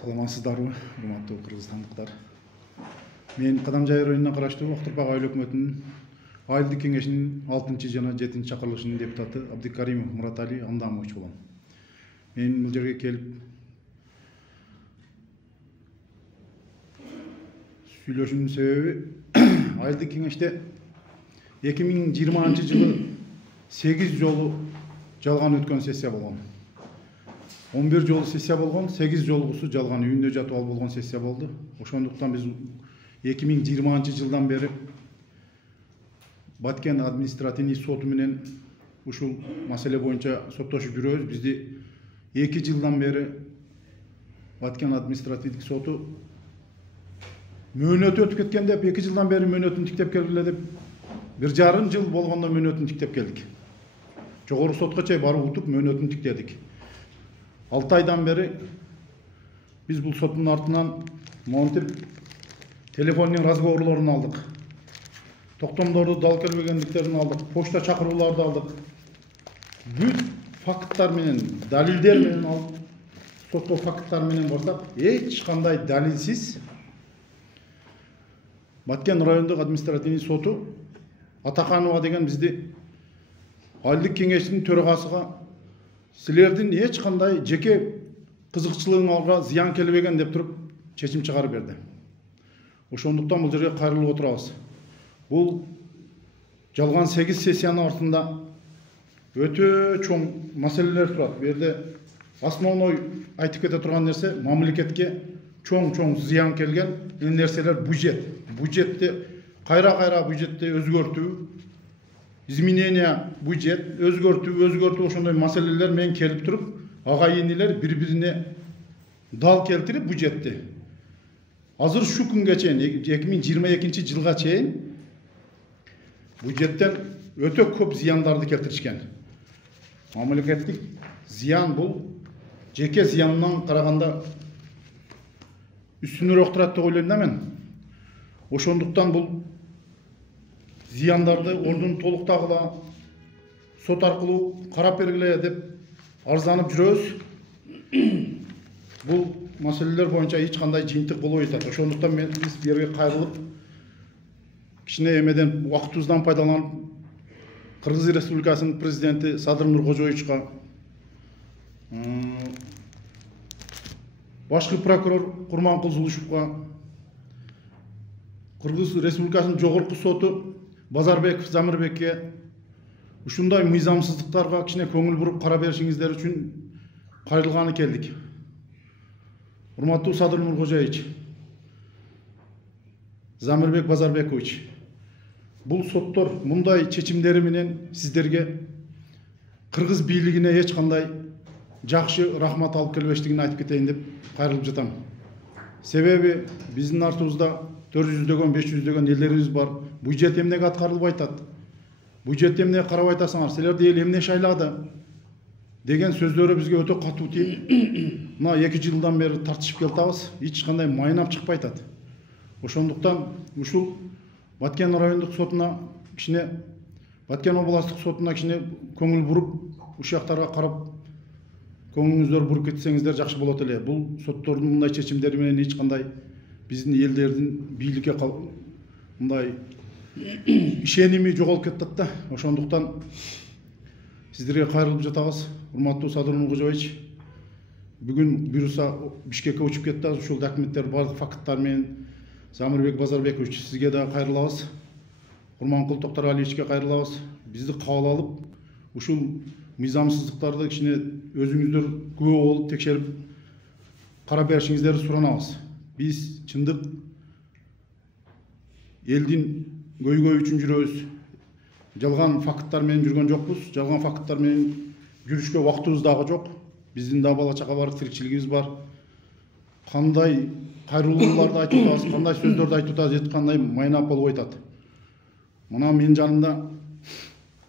Саламатсыздарбы, урматтуу кыргызстандыктар. Мен Кадамжай районуна караштуу Актырбак айыл өкмөтүнүн айылдык кеңешинин 6 жана 7 чакырылышынын депутаты Абдыкаримов Муратали Амдамович болом. Мен бул жерге келип сүйлөшүүнүн себеби айылдык кеңеште 2020 жылы 8 жолу жалган өткөн сессия болгон. 11 жолу сессия болгон, 8 жолгусу жалган үйүндө жатып алып болгон сессия болду. Ошондуктан биз 2020 жылдан бери Баткен административный соту менен ушул маселе боюнча соттошуп жүрөбүз. Бизди 2 жылдан бери Баткен административдик соту мөөнөтү өтүп кеткен деп, 2 жылдан бери мөөнөтүн тиктеп келгиле деп, 1,5 жыл болгондо мөөнөтүн тиктеп келдик. Жогорку сотко чейин барып утуп мөөнөтүн тиктедик. 6 айдан бери биз бул соттун артынан монтип телефондун разговорлорун алдык. Токтомдорду дал келбегендиктерин алдык, почта чакырууларды алдык. Бүт факттар менен, далилдер менен алып, соттоо факттар менен барсак, эч кандай далилсиз Баткен райондук административный соту Атаканова деген бизди айылдык кеңештин төрагасыга силердин эч кандай жеке кызыкчылыгыңарга зыян келбеген деп туруп чечим чыгарып берди. Ошондуктан бул жерге кайрылып отурабыз. Бул жалган 8 сессиянын артында өтө чоң маселелер турат. Бу жерде основной айтып кете турган нерсе мамлекетке чоң зыян келген нерселер бюджет. Бюджетти кайра бюджетти өзгөртүү, изменения бюджет, өзгөртүү ошондой маселелер менен келип туруп, агайынилер бири-бирине дал келтирип бюджетти. Азыр шу күнгө чейин 2022 жылга чейин бюджеттен өтө көп зыяндарды келтиришкен. Мамлекеттик зыян бул жеке зыяндан караганда үстүнөрөөк турат деп ойлойм да мен. Ошондуктан бул зыяндарды ордун толуктагыла, сот аркылуу карап бергиле деп арызданып жүрөбүз. Бул маселелер боюнча эч кандай жыйынтык болбой атат. Ошондуктан биз бу жерге кайрылып, кичине эмеден убактыбыздан пайдаланып, Кыргыз Республикасынын президенти Садыр Нуркожоевичке, башкы прокурор Курманкул Зулушевга, Кыргыз Республикасынын жогорку соту Базарбеков Замирбекке ушундай мыйзамсыздыктарга кичине көңүл буруп кара беришиңиздер үчүн кайрылганы келдик. Урматтуу Садыр Нуркожоевич, Замирбек Базарбекович, бул соттор мындай чечимдери менен сиздерге кыргыз бийлигине эч кандай жакшы рахмат алып келбештигин айтып кетейин деп кайрылып жатам. Себеби биздин артыбызда 400-дөгөн, 500-дөгөн элдерибиз бар. Бюджет эмнеге аткарылбай атат? Бюджет эмне карабай атасыңар? Силерди эл эмне шайлады? Деген сөздөрү бизге өтө катуу тийип, мына 2 жылдан бери тартышып келатабыз. Эч кандай майнап чыкпай атат. Ошондуктан ушул Баткен райондук сотуна кичине, Баткен областтык сотуна кичине көңүл буруп, ушул жактарга карап көңүлүңүздөр буруп кетсеңиздер жакшы болот эле. Бул соттордун мындай чечимдери менен эч кандай биздин элдердин бийликке мындай ишеними жоголуп кетет да. Ошондуктан сиздерге кайрылып жатабыз. Урматтуу Садыр Нуркожоевич, бүгүн буюрса Бишкекке учуп кетти. Ушул документтер бардык факттар менен Замирбек Базарбекович, сизге да кайрылабыз. Курманкул Токторалиевичке кайрылабыз. Бизди кабыл алып, ушул мыйзамсыздыктарды кичине өзүңүздөр күбө болуп текшерип кара беришиңиздерди суранабыз. Биз чындык элдин көйгөйү үчүн жүрөбүз. Жалган факттар менен жүргөн жокпуз. Жалган факттар менен жүрүшкө убактыбыз дагы жок. Биздин да бала чака бар, тиричилигибиз бар. Кандай кайрылууларды айтып атабыз, кандай сөздөрдү айтып атабыз, эч кандай майнап болбой атат. Мына менин жанымда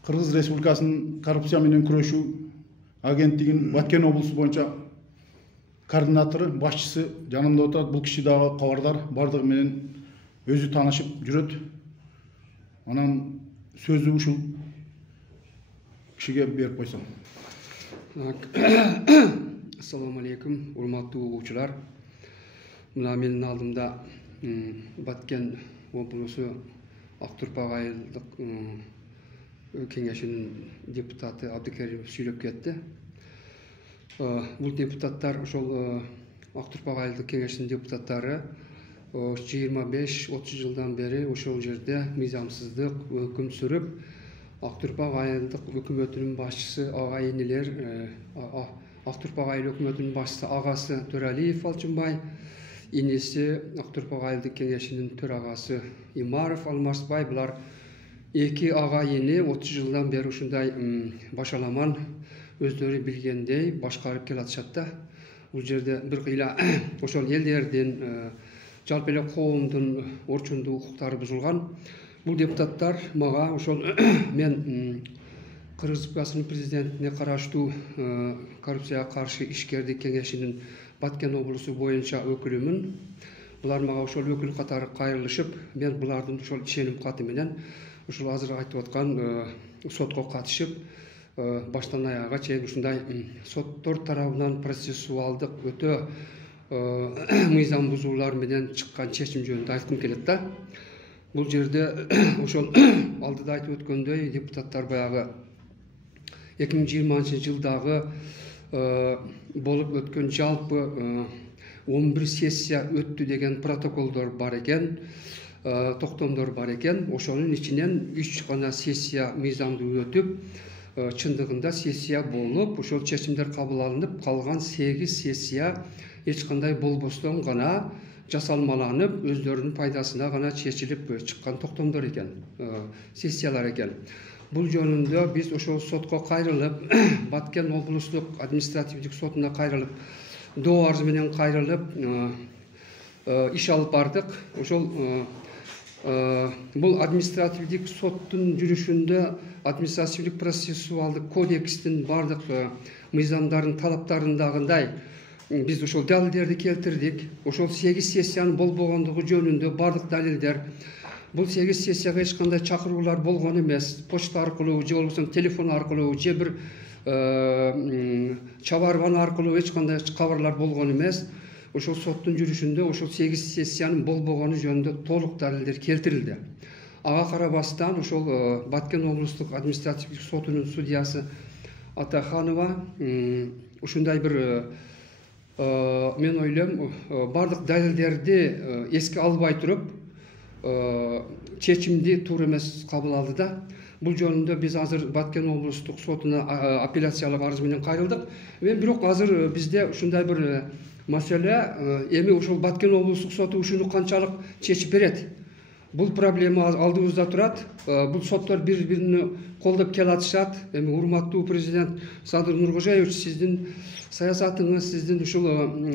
Кыргыз Республикасынын коррупция менен күрөшүү агенттигинин Баткен облусу боюнча координатору, башчысы жанымда отурат. Бул киши дагы кабардар, бардыгы менен өзү таанышып жүрөт. Анан сөзү ушул кишиге берип койсом. Assalamu alaikum, урматтуу угуучулар. Mına menин алдымда Баткен облысы Ақтұрпақ айылдық кеңешінің депутаты Абдыкеримов сүйлеп кетті. Бұл депутаттар, ошол Ақтұрпақ айылдық кеңешінің депутаттары 25-30 жылдан бері ошол жерде мыйзамсыздык өкүм сүрүп, Ақтұрпақ айылдық өкмөтүнүн башчысы ага энелер, Ақтұрпақ айыл өкмөтүнүн башчысы агасы Төралиев Алчынбай, инеси Ақтұрпақ айылдык кеңешинин төрагасы Имаров Алмасбай, булар эки ага эне 30 жылдан бери ушундай башаламан өздөрү билгендей башкарып келатышат да. Бул жерде бир кыйла ошол элдердин, жалпы эле коомдун орчундуу укуктары бузулган. Бул депутаттар мага ошол мен Кыргыз Республикасынын президентине караштуу коррупцияга каршы ишкердик кеңешинин Баткен облусу боюнча өкүлүмүн. Булар мага ошол өкүл катары кайрылышып, мен булардын ошол ишеним каты менен ушул азыр айтып аткан сотко катышып, баштан аягга чейин ушундай соттор тарабынан процессуалдык өтө мыйзам бузуулар менен чыккан чечим жөнүндө айткым келет да. Бул жерде ошол алдыда айтып өткөндөй депутаттар баягы 2020 жылдагы болуп өткөн жалпы 11 сессия өттү деген протоколдор бар экен, токтомдор бар экен. Ошонун ичинен 3 гана сессия мыйзамдуу өтүп, чындыгында сессия болуп, ошол чечимдер кабыл алынып, калган 8 сессия эч кандай болбостон гана жасалмаланып, өздөрүнүн пайдасына гана чечилип чыккан токтомдор экен, сессиялар экен. Бул жөнүндө биз ошол сотко кайрылып, Баткен облустук административдик сотуна кайрылып, доо арыз менен кайрылып, иш алып бардык. Ошол бул административдик соттун жүрүшүндө административдик процессуалдык кодекстин бардык мыйзамдарын талаптарындагындай биз ошол далилдерди келтирдик. Ошол 8 сессиянын болбогондугу жөнүндө бардык далилдер. Бул 8 сессияга эч кандай чакыруулар болгон эмес. Почта аркылуу, же болбосо телефон аркылуу, же бир чабарган аркылуу эч кандай кабарлар болгон эмес. Ошол соттун жүрүшүндө ошол 8 сессиянын болбогону жөнүндө толук далилдер келтирилди. Ага карабастан ошол Баткен облустук административдик сотунун судьясы Атаханова ушундай бир мен ойлойм, бардык далилдерди эске албай туруп чечимди туура эмес кабыл алды да. Бул жөнүндө биз азыр Баткен облустук сотуна апелляциялык арыз менен кайрылдык. Бирок азыр бизде ушундай бир маселе, эми ушул Баткен облустук соту ушуну канчалык чечип берет? Бул проблема алдыбызда турат. Бул соттор бири-бирини колдоп келатышат. Эми урматтуу президент Садыр Нуркожаевич, сиздин саясатыңыз, сиздин ушул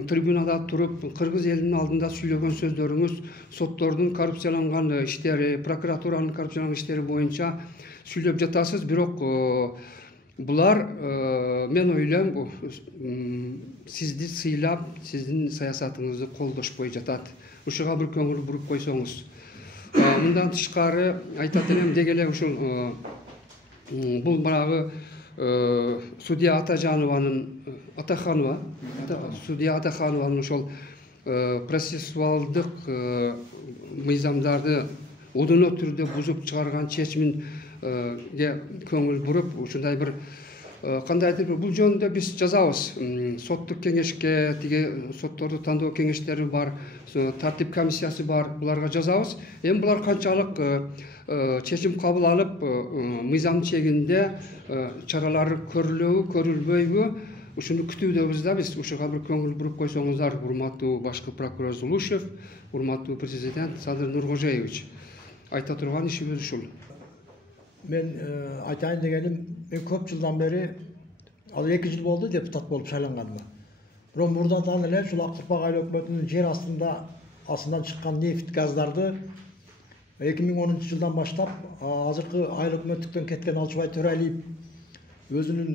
трибунада туруп, кыргыз элинин алдында сүйлөгөн сөздөрүңүз соттордун коррупцияланган иштери, прокуратуранын коррупцияланган иштери боюнча сүйлөп жатасыз. Бирок булар, мен ойлойм, сизди сыйлап, сиздин саясатыңызды колдошпой жатат. Ушуга бир көңүл буруп койсоңуз. Мындан тышкары айтат элем, деги эле ушул бул баягы судья судья Атаханованын ошол процессуалдык мыйзамдарды одоно түрдө бузуп чыгарган чечиминге көңүл буруп, ушундай бир кандайдыр бул жөнүндө биз жазабыз. Соттук кеңешке, тиги сотторду тандоо кеңештери бар, тартип комиссиясы бар, буларга жазабыз. Эми булар канчалык чечим кабыл алып, мыйзам чегинде чаралары көрүлөбү, көрүлбөйбү, ушуну күтүүдөбүз да биз. Ушуга бир көңүл буруп койсоңуздар, урматтуу башкы прокурор Зулушев, урматтуу президент Садыр Нуркожаевич. Айта турган ишибиз ушул. Мен айтайын дегеним, мен көп жылдан бери, ал 2 жыл болду депутат болуп шайланганыма. Бирок мурдадан эле ушул Актурпак айыл өкмөтүнүн жер астынан чыккан нефть газдарды 2010 жылдан баштап азыркы айыл өкмөттүктөн кеткен Алчыбай Төралиев өзүнүн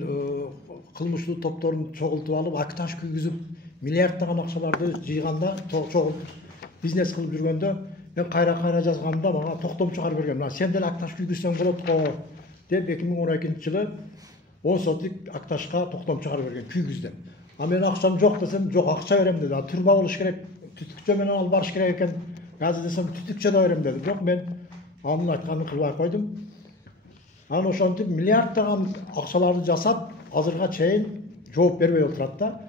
кылмыштуу топторун чогултуп алып, акташ күйгүзүп, миллиарддаган акчаларды жыйганда, чогултуп бизнес кылып жүргөндө, мен кайра жазганда мага токтом чыгарып берген. Сен деле акташ күйгүзсөң болот го деп 2012 жылы 10 сотик акташка токтом чыгарып берген, күйгүз деп. А мен акчам жок десем, жок акча берем деди. Турба болуш керек, түтүкчө менен алып барыш керек экен. Азыр десем түтүкчө да берем деди. Бирок мен анын айтканын кылбай койдум. Анан ошентип миллиарддаган акчаларды жасап, азырга чейин жооп бербей отурат да.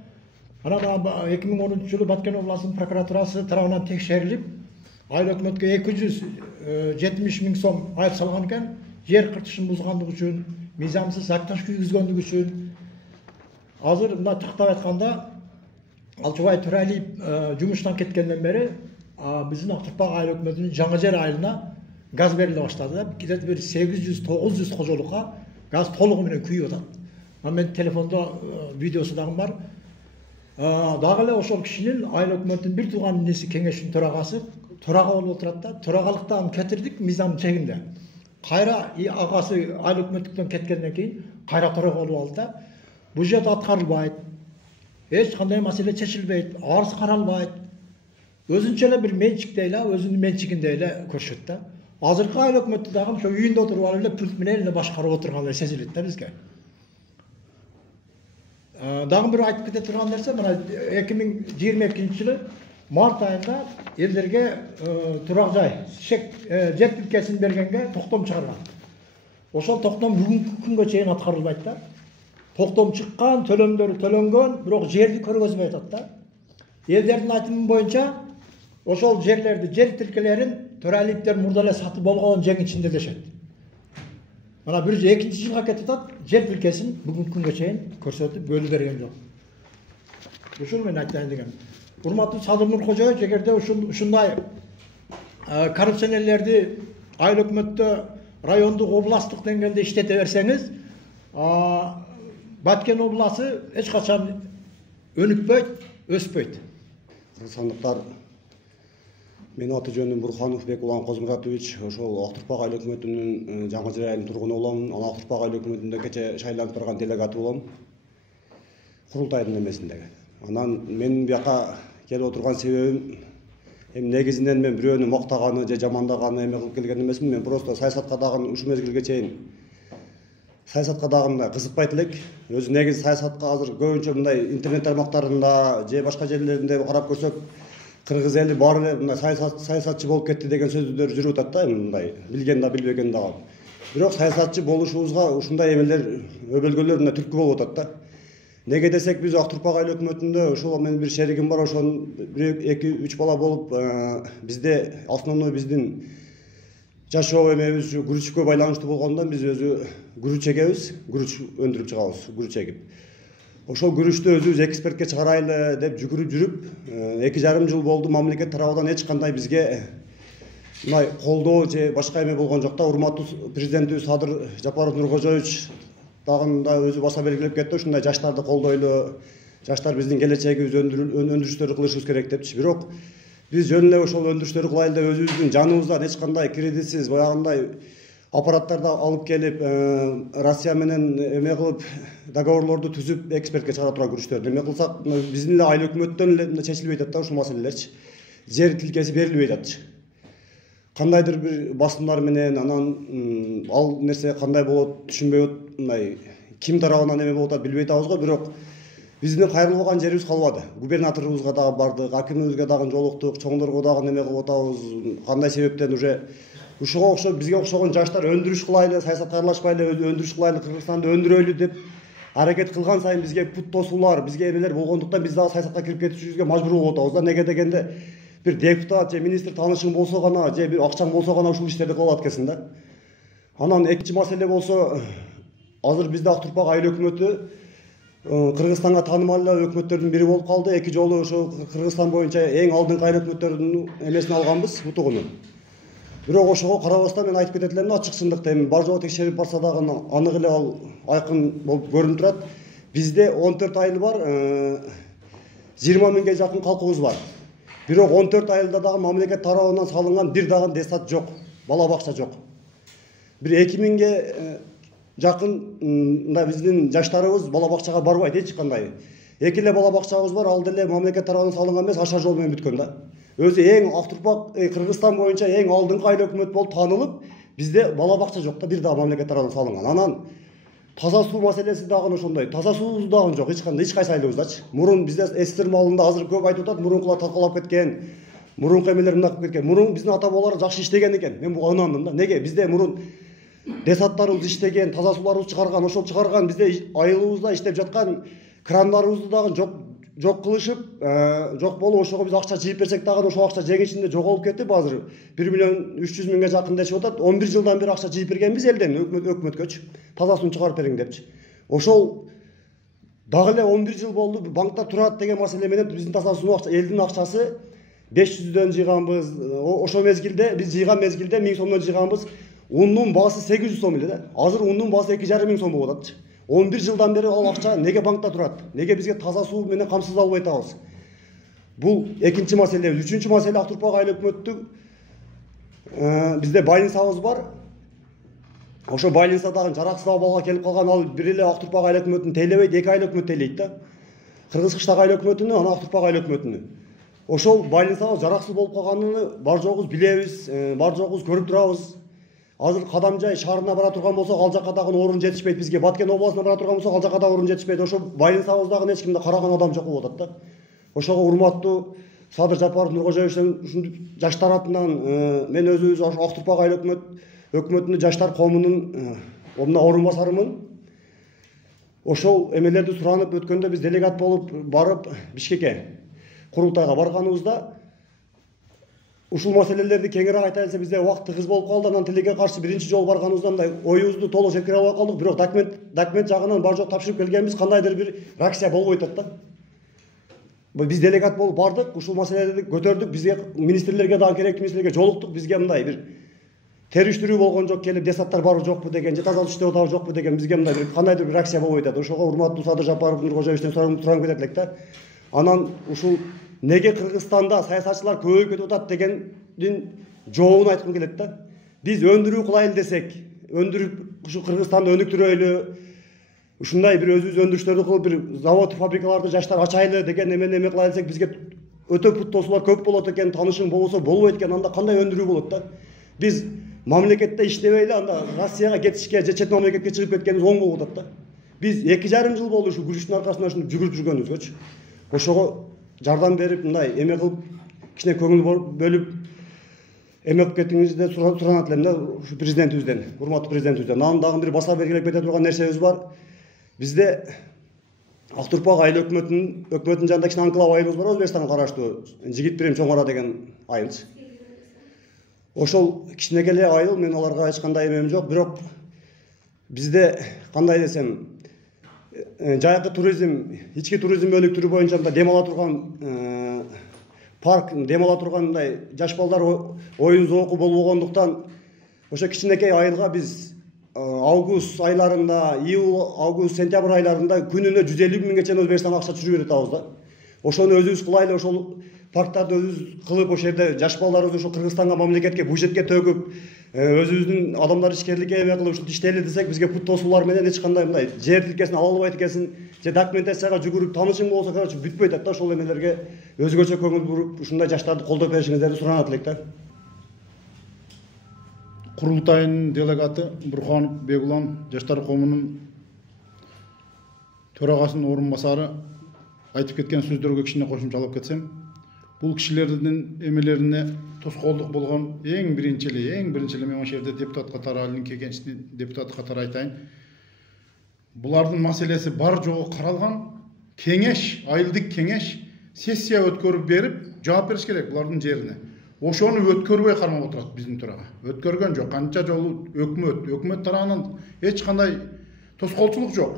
Анан 2010-жылы Баткен областынын прокуратурасы тарабынан текшерилип, айыл өкмөткө 270 миң сом айып салган экен. Жер кыртышын бузгандыгы үчүн, мыйзамсыз акташ күйгүзгөндүгү үчүн. Азыр мына тыктап айтканда Алчубай Төралиев жумуштан кеткенден бери биздин Актурпак айыл өкмөтүнүн Жаңы Жер айылына газ бериле баштады. Где-то bir 800-900 кожолукка газ толугу менен күйүп атат. Мен телефондо видеосу дагы бар. Дагы эле ошол кишинин айыл өкмөтүнүн бир тууган инеси кеңештин төрагасы төрага болуп отурат да. Төрагалыктан кетирдик мыйзам чегинде. Кайра агасы айыл өкмөттүктөн кеткенден кийин кайра төрага болуп алды да. Бюджет аткарылбайт. Эч кандай маселе чечилбейт, арыз каралбайт. Өзүнчө эле бир менчикте эле, өзүнүн менчигинде эле көрсөт да. Азыркы айыл өкмөтү дагы ошо үйүндө отуруп алып эле пульт менен эле башкарып отургандай сезилет да бизге. Дагы бир айтып кете турган нерсе, мына 2022-жылы март айында элдерге турак жай, жер тилкесин бергенге токтом чыгарган. Ошол токтом бүгүнкү күнгө чейин аткарылбайт да. Токтом чыккан, төлөмдөр төлөнгөн, бирок жерди көргөзбөй атат да. Элдердин айтымы боюнча ошол жерлерди, жер тилкелерин Төралиевдер мурда эле сатып болгон жең ичинде дешет. Мына 2 жылга кетип атат, жер тилкесин бүгүнкү күнгө чейин көрсөтүп бөлүп берген жок. Ушул мен айтайын дегем. Урматтуу Садыр Нуркожоевич, эгерде ушундай коррупционерлерди айыл өкмөттө райондук, областтык деңгээлде иштете берсеңиз, Баткен обласы эч качан өнүкпөйт, өспөйт. Кыргызстандыктар, менин аты жөнүм Бурханов Бекулан Козмуратович, ошол Актурпак айыл өкмөтүнүн Жаңы Жер айылынын тургуну болом. Анан Актурпак айыл өкмөтүндө кече шайланып барган делегаты болом. Курултайдын эмесиндеги. Анан менин бияка келип отурган себебим негизинен мен бирөөнү моктаганы же жамандаганы эме кылып келген эмесмин. Мен просто саясатка дагы ушул мезгилге чейин саясатка дагы мындай кызыкпайт элек. Өзү негизи саясатка азыр көбүнчө мындай интернет тармактарында же башка жерлеринде карап көрсөк, кыргыз эли баары эле мындай саясатчы болуп кетти деген сөздөр жүрүп атат да, мындай билген да билбеген дагы. Бирок саясатчы болушубузга ушундай эмелер, өбөлгөлөр мындай түрткү болуп атат да. Неге десек, биз Актурпак айыл өкмөтүндө ошол менин бир шеригим бар, ошонун 2-3 бала болуп, бизде основной биздин жашоо эмебиз күрүчкө байланыштуу болгондон биз өзү күрүч эгебиз, күрүч өндүрүп чыгабыз, күрүч эгип. Ошол күрүчтү өзүбүз экспортко чыгарайлы деп жүгүрүп жүрүп, 2,5 жыл болду, мамлекет тарабынан эч кандай бизге мындай колдоо же башка эме болгон жок да. Урматтуу президентибиз Садыр Жапаров Нуркожоевич дагы да өзү баса белгилеп кетти, ушундай жаштарды колдойлу, жаштар биздин келечегибиз, өндүрүштөрдү кылышыбыз керек депчи. Бирок биз жөн эле ошол өндүрүштөрдү кылайлы деп өзүбүздүн жаныбыздан эч кандай кредитсиз, баягындай аппараттарды алып келип, Россия менен эме кылып, договорлорду түзүп, экспортко чыгара турган күрүчтөрдү эме кылсак, биздин эле айыл өкмөттөн эле чечилбей атат да ушул маселелерчи. Жер тилкеси берилбей атат. Кандайдыр бир басымдар менен, анан ал нерсе кандай болот түшүнбөй атат, мындай ким тарабынан эме болуп атат билбей атабыз го, бирок биздин кайрылбаган жерибиз калбады. Губернаторубузга дагы бардык, акимибизге дагы жолуктук, чоңдорго дагы неме кылып атабыз, кандай себептен уже ушуга окшоп бизге окшогон жаштар өндүрүш кылайлы, саясатка аралашпайлы, өндүрүш кылайлы, Кыргызстанды өндүрөлү деп аракет кылган сайын бизге пут тосуулар, бизге эмелер болгондуктан биз дагы саясатка кирип кетишибизге мажбур болуп атабыз да. Неге дегенде бир депутат же министр таанышың болсо гана, же бир акчаң болсо гана ушул иштерди кыла алат экенсиң да. Анан экинчи маселе болсо, азыр бизде Актурпак айыл өкмөтү Кыргызстанга таанымал өкмөттөрдүн бири болуп калды. 2 жолу ошо Кыргызстан боюнча эң алдыңкы айыл өкмөттөрдүн эмесин алганбыз, утугуну. Бирок ошого карабастан мен айтып кетет элем, ачык чындыкта эми бар жогу текшерип барса дагы анык эле ал айкын болуп көрүнүп турат. Бизде 14 айыл бар, 20 миңге жакын калкыбыз бар. Бирок 14 айылда дагы мамлекет тарабынан салынган бир дагы детсад жок, бала бакча жок. Бир 2 миңге жакын мындай биздин жаштарыбыз бала бакчага барбайт эч кандай. 2 эле бала бакчабыз бар, ал деле мамлекет тарабынан салынган эмес, аша жол менен бүткөн да. Өзү эң Актурпак Кыргызстан боюнча эң алдыңкы айыл өкмөт болуп таанылып, бизде бала бакча жок да, бир дагы мамлекет тарабынан салынган. Анан таза суу маселеси дагы ошондой. Таза суубуз дагы жок, эч кайсы айлыбыздачы. Мурун бизде эстер малында азыр көп айтып атат, мурункулар таркалап кеткен. Мурунку эмелер мындай кылып кеткен. Мурун биздин ата бабалар жакшы иштеген экен. Мен буга ынандым да. Неге? Бизде мурун десаттарыбыз иштеген, таза сууларыбызды чыгарган, ошол чыгарган бизде айылыбызда иштеп жаткан крандарыбызды дагы жок кылышып, жок болуп ошого биз акча жыйып берсек дагы ошол акча жең ичинде жоголуп кетип, азыр 1.300.000 жакын дешип атат. 11 жылдан бери акча жыйып бергенбиз элден, өкмөткөчү. Таза сууну чыгарып бериң депчи. Ошол дагы эле 11 жыл болду, банктар турат деген маселе менен биздин таза сууну элдин акчасы 500дөн жыйганбыз. Ошол мезгилде биз жыйган мезгилде 1000 сомдон жыйганбыз. Уннун баасы 800 сом эле да. Азыр уннун баасы 2,5 сом болуп атат. 11 жылдан бери ал акча неге банкта турат? Неге бизге таза суу менен камсыз албай атабыз? Бул экинчи маселе. Үчүнчү маселе Актурпак айыл өкмөттүк бизде больницабыз бар. Ошо больницадагы жараксыз абалга келип калган ал бир эле Актурпак айыл өкмөтүн тейлебейт, эки айыл өкмөт тейлейт да. Кыргыз Кыштак айыл өкмөтүнү, анан Актурпак айыл өкмөтүнү. Ошол больницабыз жараксыз болуп калганын бар жогубуз билебиз, бар жогубуз көрүп турабыз. Азыр Кадамжай шаарына бара турган болсок, ал жакка дагы орун жетишпейт бизге. Баткен областына бара турган болсок, ал жакка дагы орун жетишпейт. Ошо больницабыздагы эч кимди караган адам жок болуп атат да. Ошого урматтуу Садыр Жапаров Нуркожоевичтен ушундай жаштар атынан мен өзүбүз Актурпак айыл өкмөтүнүн жаштар коомунун орун басарымын. Ошол эмелерди суранып өткөндө биз делегат болуп барып Бишкекке курултайга барганыбызда ушул маселелерди кеңираак айтайын десе бизде убакыт тыгыз болуп калды. Анан тилекке каршы биринчи жолу барганыбызда мындай оюбузду толук жеткире албай калдык. Бирок документ жагынан бар жок тапшырып келгенбиз, кандайдыр бир реакция болбой атат да. Биз делегат болуп бардык, ушул маселелерди көтөрдүк. Бизге министрлерге дагы керектүү министрлерге жолуктук. Бизге мындай бир териштирүү болгон жок, келип десаттар барбы жокпу деген, же тазалык иштеп атабы жокпу деген бизге мындай бир кандайдыр бир реакция болбой атат. Ошого урматтуу Садыр Жапаров Нуркожоевичтен суранып кетет элек да. Анан ушул неге Кыргызстанда саясатчылар көбөйүп кетип атат дегендин жообун айткым келет да. Биз өндүрүү кылайлы десек, өндүрүп ушу Кыргызстанды өнүктүрөйлү, ушундай бир өзүбүз өндүрүштөрдү кылып бир завод, фабрикаларды жаштар ачайлы деген эме кылайлы десек, бизге өтө путтоосулар көп болот экен, таанышым болбосо болбойт экен. Анда кандай өндүрүү болот да? Биз мамлекетте иштебейли, анда Россияга кетишке же чет мамлекетке чыгып кеткенибиз оң болуп атат да. Биз 2,5 жыл болду ушу күрүштүн аркасында ушуну жүгүрүп жүргөнүбүзгөчү. Ошого жардам берип, мындай эме кылып, кичине көңүл бөлүп эме кылып кетиңизди суранат элем да ушу президентибизден, урматтуу президентибизден. Анан дагы бир баса белгилеп кете турган нерсебиз бар. Бизде Актурпак айыл өкмөтүнүн жанында кичине анклав айылыбыз бар, Өзбекстанга караштуу Жигит Бирим Чоң Ара деген айылчы. Ошол кичинекей эле айыл, мен аларга эч кандай эмем жок, бирок бизде кандай десем, жайкы туризм, ички туризм өнүктүрүү боюнча дем ала турган парк, дем ала турган мындай жаш балдар оюн зооку болбогондуктан ошо кичинекей айылга биз август айларында, июл, август, сентябрь айларында күнүнө 150 миңге чейин Өзбекстанга акча түшүрүп атабыз да. Ошону өзүбүз кылайлы, ошол парктарды өзүбүз кылып, ошол жерде жаш балдарыбызды ошо Кыргызстанга, мамлекетке, бюджетке төгүп, өзүбүздүн адамдар ишкерликке эме кылып ушинтип иштейли десек, бизге путтоосулар менен эч кандай мындай жер тилкесин ала албайт экенсин, же документацияга жүгүрүп таанышың болсо, короче бүтпөй атат да. Ошол эмелерге өзгөчө көңүл буруп, ушундай жаштарды колдоп беришиңиздерди суранат элек да. Курултайынын делегаты Бурханов Бегулан, жаштар коомунун төрагасынын орун басары айтып кеткен сөздөргө кичине кошумчалап кетсем, бул кишилердин эмелерине тоскоолдук болгон эң биринчи эле мен ошол жерде депутат катары, алинин кекенчи депутат катары айтайын. Булардын маселеси бар жогу каралган, кеңеш, айылдык кеңеш сессия өткөрүп берип, жооп бериш керек булардын жерине. Ошону өткөрбөй кармап отурат биздин төрага. Өткөргөн жок. Канча жолу өкмөт тарабынан эч кандай тоскоолчулук жок.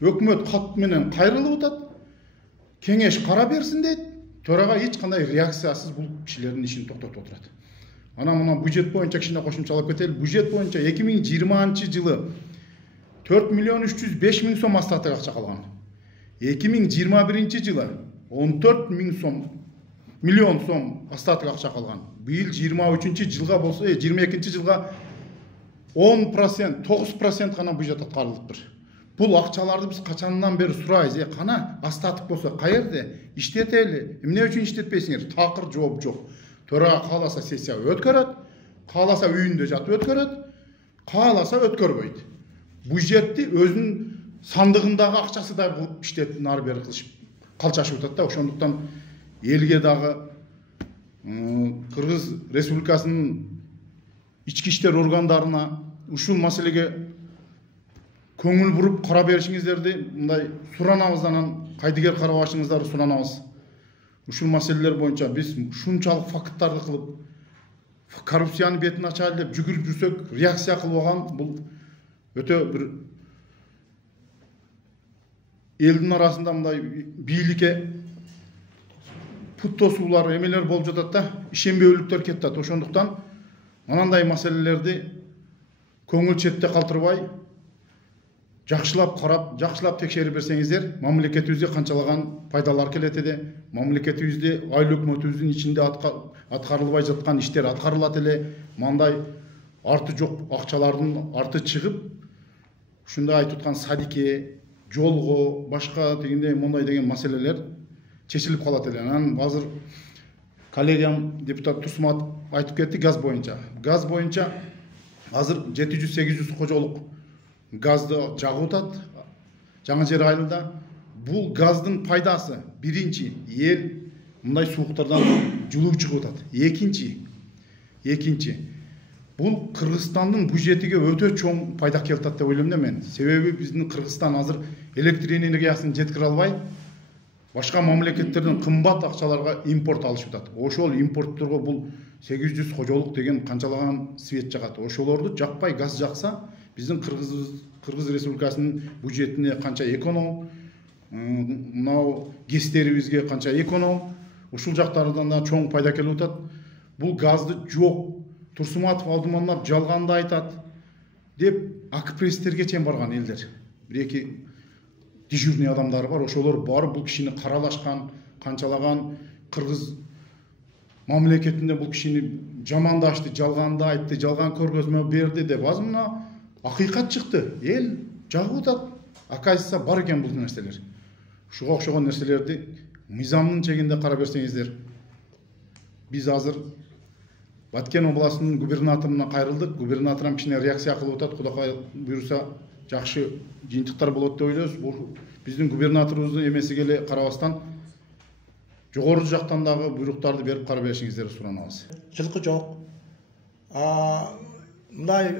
Өкмөт кат менен кайрылып атат. Кеңеш кара берсин дейт. Төрага эч кандай реакциясыз бул кишилердин ишин токтотуп отурат. Анан мына бюджет боюнча кичине кошумчалап кетели. Бюджет боюнча 2020-жылы 4.305.000 сом астатык акча калган. 2021-жылы 14.000 сом астатык акча калган. Быйыл 23-жылга болсо, 22-жылга 10%, 9% гана бюджет аткарылыптыр. Бул акчаларды биз качандан бери сурайбыз. Кана астатык болсо каерде иштетели? Эмне үчүн иштетпейсиңер? Такыр жооп жок. Төрага кааласа сессия өткөрөт, кааласа үйүндө жатып өткөрөт, кааласа өткөрбөйт. бюджетти өзүнүн сандыгындагы акчасыдай кылып иштетип ары бери кылышып калчашып атат да. Ошондуктан элге дагы Кыргыз Республикасынын ички иштер органдарына ушул маселеге көңүл буруп кара беришиңиздерди мындай суранабыз, анан кайдыгер карабашыңыздарды суранабыз. Ушул маселелер боюнча биз ушунчалык факттарды кылып, коррупцияны бетин ачайлы деп жүгүрүп жүрсөк, реакция кылбаган бул өтө бир элдин арасында мындай бийликке пут тосуулар эмелер болуп жатат да, ишенбөөлүктөр кетип атат. Ошондуктан анандай маселелерди көңүл четте калтырбай, жакшылап карап, жакшылап текшерип берсеңиздер, мамлекетибизге канчалаган пайдалар келет эле, мамлекетибизде айыл өкмөтүбүздүн ичинде аткарылбай жаткан иштер аткарылат эле, мындай арты жок акчалардын арты чыгып, ушундай айтып аткан садике, жолго, башка дегендей мондай деген маселелер чечилип калат эле. Анан азыр коллегиям депутат Турсуматов айтып кетти газ боюнча. Газ боюнча азыр 700-800 кожолук газды жагып атат жаңы жер айылда. Бул газдын пайдасы биринчи эл мындай сууктардан жылуу чыгып атат. Экинчи бул Кыргызстандын бюджетиге өтө чоң пайда келип атат деп ойлойм да мен. Себеби биздин Кыргызстан азыр электр энергиясын жеткире албай, башка мамлекеттерден кымбат акчаларга импорт алышып атат. Ошол импортторго бул 800 кожолук деген канчалаган свет жагат. Ошолорду жакпай газ жакса, биздин Кыргыз Республикасынын бюджетине канча эконом, мынау гестерибизге канча эконом, ушул жактардан да чоң пайда келип атат. Бул газды жок, Турсуматов алдыманлап жалганды айтат деп АКПСтерге чейин барган элдер. Бир-эки дежурный адамдары бар, ошолор барып бул кишини каралашкан, канчалаган кыргыз мамлекетинде бул кишини жамандашты, жалганды айтты, жалган көргөзмө берди деп азмына акыйкат чыкты. Эл жагып атат. Оказывается, бар экен бул нерселер. Ушуга окшогон нерселерди мыйзамдын чегинде кара берсеңиздер. Биз азыр Баткен областынын губернаторуна кайрылдык. Губернаторам кичине реакция кылып атат. Кудайга буйруса жакшы жыйынтыктар болот деп ойлойбуз. Бул биздин губернаторубуздун эмесиге эле карабастан жогору жактан дагы буйруктарды берип кара беришиңиздерди суранабыз. Жылкы жок. Мындай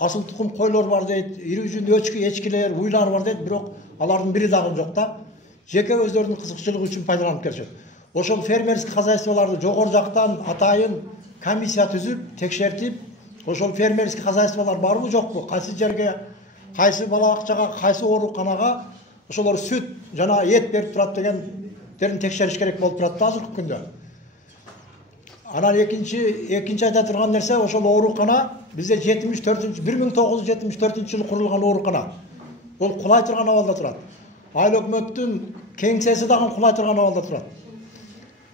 асыл тукум койлор бар дейт, ири жүндүү эчкилер, уйлар бар дейт, бирок алардын бири дагы жок да. Жеке өздөрүнүн кызыкчылыгы үчүн пайдаланып келишет. Ошол фермерский хозяйстволорду жогору жактан атайын комиссия түзүп, текшертип, ошол фермерский хозяйстволор барбы жокпу, кайсы жерге, кайсы бала бакчага, кайсы ооруканага ошолор сүт жана эт берип турат дегендерин текшериш керек болуп турат да азыркы күндө. Анан экинчи айта турган нерсе, ошол оорукана бизде 1974-жылы курулган оорукана. Бул кулай турган абалда турат. Айыл өкмөттүн кеңсеси дагы кулай турган абалда турат.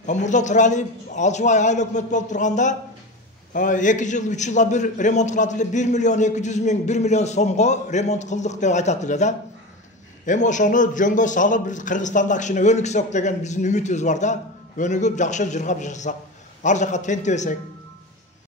Мурда Туралиев Алчыбай айыл өкмөт болуп турганда 2 жыл 3 жылда бир ремонт кылат эле, 1 миллион 200 миң 1 миллион сомго ремонт кылдык деп айтат эле да. Эми ошону жөнгө салып биз Кыргызстанда кичине өнүксөк деген биздин үмүтүбүз бар да. Өнүгүп жакшы жыргап жашасак, ар жакка тентебесек,